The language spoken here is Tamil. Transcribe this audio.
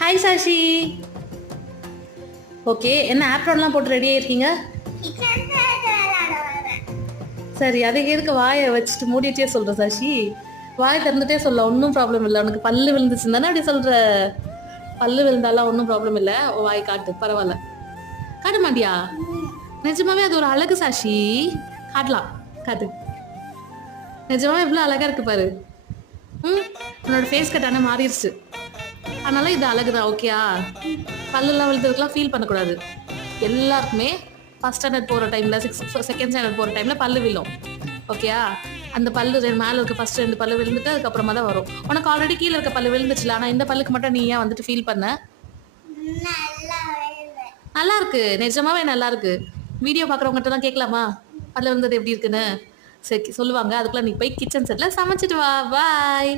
ஹாய் சாஷி. ஓகே, என்ன ஆப்ரான்லாம் போட்டு ரெடியாக இருக்கீங்க? சரி, அதுக்கு எதுக்கு வாயை வச்சுட்டு மூடிட்டே சொல்கிற சாஷி? வாய் திறந்துட்டே சொல்ல ஒன்றும் ப்ராப்ளம் இல்லை. உனக்கு பல்லு விழுந்துச்சுன்னு தானே அப்படி சொல்கிற? பல்லு விழுந்தாலாம் ஒன்றும் ப்ராப்ளம் இல்லை. வாய் காட்டு, பரவாயில்ல. காட்ட மாட்டியா? நிஜமாவே அது ஒரு அழகு சாஷி. காட்டலாம், காட்டு. நிஜமாவே எவ்வளோ அழகா இருக்கு பாரு. உன்னோட ஃபேஸ் கட் ஆனால் மாறிடுச்சு. அதனால இது அழகுதான். ஓகேயா? பல்லுலாம் விழுந்ததுக்கெல்லாம் ஃபீல் பண்ணக்கூடாது. எல்லாருக்குமே ஃபஸ்ட் ஸ்டாண்டர்ட் போகிற டைமில், செகண்ட் ஸ்டாண்டர்ட் போகிற டைமில் பல்லு விழும். ஓகேயா? அந்த பல்லு மேலே இருக்க ஃபஸ்ட் 2 பல்லு விழுந்துட்டு அதுக்கப்புறமா தான் வரும். உனக்கு ஆல்ரெடி கீழே இருக்க பல்லு விழுந்துச்சுல, ஆனால் இந்த பல்லுக்கு மட்டும் நீ ஏன் வந்துட்டு ஃபீல் பண்ண? நல்லா இருக்கு, நிஜமாவே நல்லா இருக்கு. வீடியோ பார்க்குறவங்ககிட்ட தான் கேட்கலாமா பல்லு விழுந்தது எப்படி இருக்குன்னு? சரி சொல்லுவாங்க. அதுக்குள்ள நீ போய் கிச்சன் செட்டில் சமைச்சிட்டு வா. பாய்.